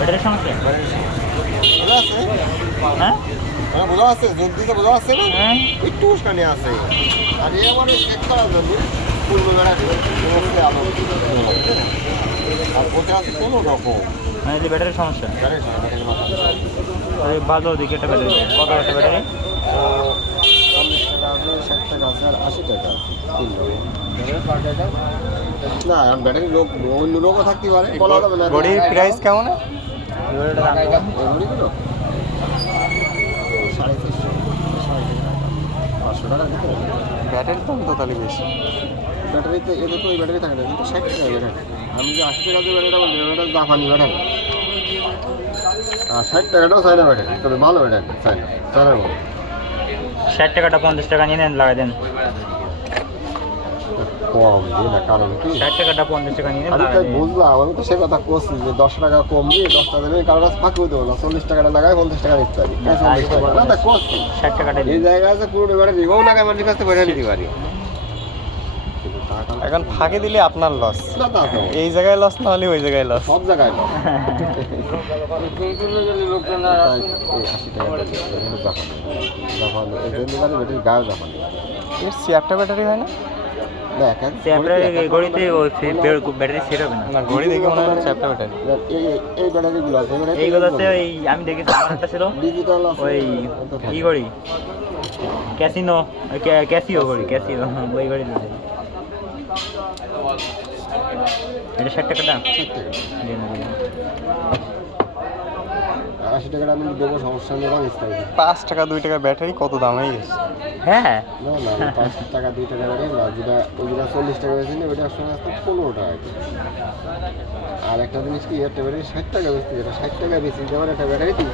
ব্যাটারির সমস্যা? বোঝা আছে? হ্যাঁ বোঝা আছে, জোর দিতে বোঝা আছে না? হ্যাঁ একটু উস্কানি আছে। আর এই আমার চেক করার জন্য পূর্ণ ব্যাটারি অবশ্যই আলো আর ওটা আছে কোনো রকম মানে যে ব্যাটারির সমস্যা। ব্যাটারি ব্যাটারি ওই ভালো দিকে একটা ব্যাটারি, কত একটা ব্যাটারি? 60 টাকা আছে আর 80 টাকা 3 না ব্যাটারি লোক অন্য লোকও থাকতে পারে বলা যাবে না। ঘড়ির প্রাইস কেমন? ঘড়িটা দাম কত? ঘড়িগুলো 550 টাকা দিতে হবে। ব্যাটারির দাম তো তাহলে বেশি। ব্যাটারিতে এদের তো ওই ব্যাটারি থাকে না, কিন্তু 60 টাকা ব্যাটারি। আমি যে 80 টাকা দিয়ে ব্যাটারিটা বলছি ওটা জাপানি ব্যাটারি, আর 60 টাকাটাও চায়না ব্যাটারি, তবে ভালো ব্যাটারি চায়না চায়নার ভালো। 60 টাকাটা 50 টাকা নিয়ে নেন, লাগাই দেন। কম দিই না, কারণ কি 60 টাকাটা 50 টাকা নিয়ে নেন, আমি লাগাই তাই দেন। বুঝলাম, আমি তো সে কথা করছি যে 10 টাকা কম দিয়ে 10 টাকা দেবে, কারোর কাছে ফাঁকিও দেবো না, 40 টাকাটা লাগাই 50 টাকা নিতে পারি। 40 টাকা না তা করছি 60 টাকাটা এই জায়গায় আছে পুরো ব্যাটারি ও টাকা মানুষের কাছে বেড়ে নিতে পারি। এখন ফাঁকে দিলে আপনার লস, না তা তো এই জায়গায় লস না হলে ওই জায়গায় লস। সব জায়গায় না। তাই এই 80 টাকা জাপানি জাপানি এই ডেলিভারি ব্যাটারি গায়ে জাপানি এর সিয়ারটা ব্যাটারি হয় না? দেখ এক ঘড়িতে ব্যাটারি সেট হবে না। না ঘড়ি দেখে মনে হয় চ্যাপটা ব্যাটারি। এই ব্যাটারিগুলো আছে এইগুলো আছে ওই আমি দেখেছি, আমার একটা ছিল ডিজিটাল আছে ওই কি ঘড়ি, ক্যাসিনো, ক্যাসিও ঘড়ি, ক্যাসিও ওই ঘড়ি দিতে। এটা 60 টাকা দাম। 60 টাকা দিয়ে নেবেন। 80 টাকাটা আমি দেবো, সমস্যা নেই, রঙ স্থায়ী। 5 টাকা 2 টাকা ব্যাটারি কত দাম হয়ে গেছে। হ্যাঁ না না 5 টাকা 2 টাকা ব্যাটারি না, যেটা ওই যেটা 40 টাকা বেশি নেই ওইটা আসলে আসতে 15 টাকা করে। আর একটা জিনিস কি একটা ব্যাটারি 60 টাকা বেশি, যেটা 60 টাকা বেশি যেমন একটা ব্যাটারি কি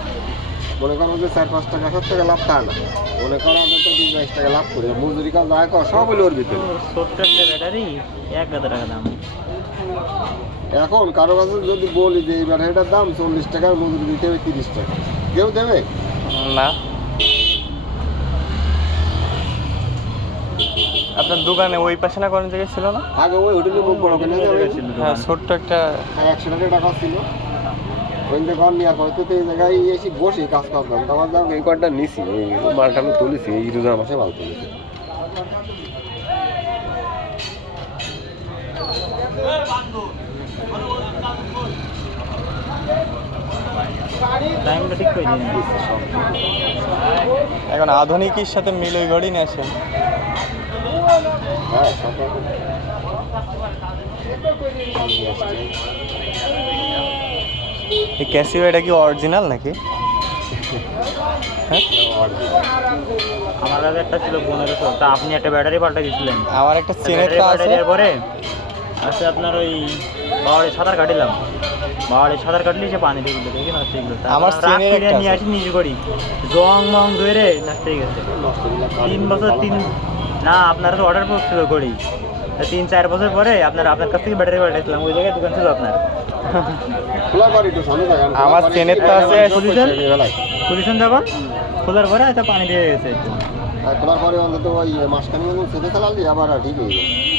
মনে করো যে 4-5 টাকা 7 টাকা লাভ তা না, মনে করো আমরা তো 20-22 টাকা লাভ করি, মজুরি কাজ যা কর সব হলো ওর ভিতরে। ছোট্ট একটা ব্যাটারি 1000 টাকা দাম। এখন কারো কাছে যদি বলি যে এই ব্যাটারিটার দাম 40 টাকার মজুরি দিতে হবে 30 টাকা, কেউ দেবে? না আপনার দোকানে ওই পাশে না কোন জায়গায় ছিল না? আগে ওই হোটেলে বুক বড় কেন হ্যাঁ ছোট্ট একটা 100 টাকা ছিল ওই দোকান নিয়ে হয়তো তো এই জায়গায় এসে বসে কাজ করতাম, আমার দাম এই কয়টা নিছি, এই মালটা আমি তুলেছি, এই রোজার মাসে মাল তুলেছি। টাইমটা ঠিক করে দিন। এখন আধুনিকের সাথে মিল ওই ঘড়ি নিয়ে আসেন। হ্যাঁ সব রকম। এই ক্যাসিও এটা কি অরিজিনাল নাকি? হ্যাঁ আমার কাছে একটা ছিল 1500, তা আপনি একটা ব্যাটারি পাল্টে দিয়েছিলেন। আমার একটা চেনের ব্যাটারি তো পাল্টে আছে। দেওয়ার পরে আচ্ছা আপনার ওই বাওয়ারে সাঁতার কাটিলাম, বাওয়ারে সাঁতার কাটলি সে পানি দিয়ে দিল, দেখি নষ্ট হয়ে গেলো। আমার চেনের একটা নিয়ে আছে। আসি নিজে করি, জং মং ধরে নষ্ট হয়ে গেছে। 3 বছর না আপনারা তো অর্ডার করছিল করি, 3-4 বছর পরে আপনার কাছ থেকে ব্যাটারি পাল্টেছিলাম, ওই জায়গায় দোকান ছিল আপনার। খোলা বাড়ি তো সামনে থাকেন, আমার চেনের তো আছে। খুলেছেন যখন খোলার পরে হয়তো পানি দিয়ে গেছে। খোলার পরে অন্তত ওই মাসখানি মতো সেটা চালালি আবার ঠিক হয়ে যাবে।